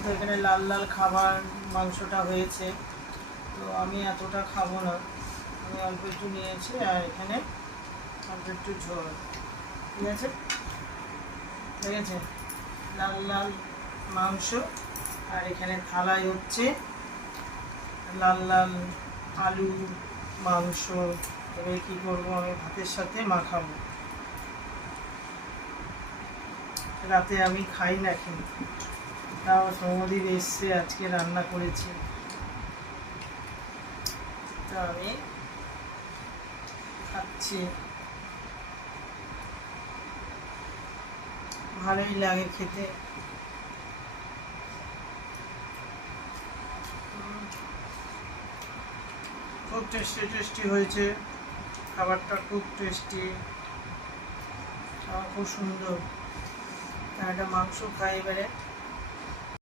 তো এখানে লাল লাল খাবার মাংসটা হয়েছে, তো আমি এতটা খাবো না, আমি অল্প একটু নিয়েছি। আর এখানে অল্প একটু ঝোল, ঠিক আছে? ঠিক আছে, লাল লাল মাংস, আর এখানে থালায় হচ্ছে লাল লাল আলু মাংস। এবার কী করবো, আমি ভাতের সাথে মাখাবো। রাতে আমি খাই না কিন্তু, তাও সৌমদীপ এসছে, আজকে রান্না করেছি, তো আমি খাচ্ছি। ভালোই লাগে খেতে। খুব টেস্টি টেস্টি হয়েছে খাবারটা, খুব টেস্টি, খুব সুন্দর। একটা মাংস খাই এবারে।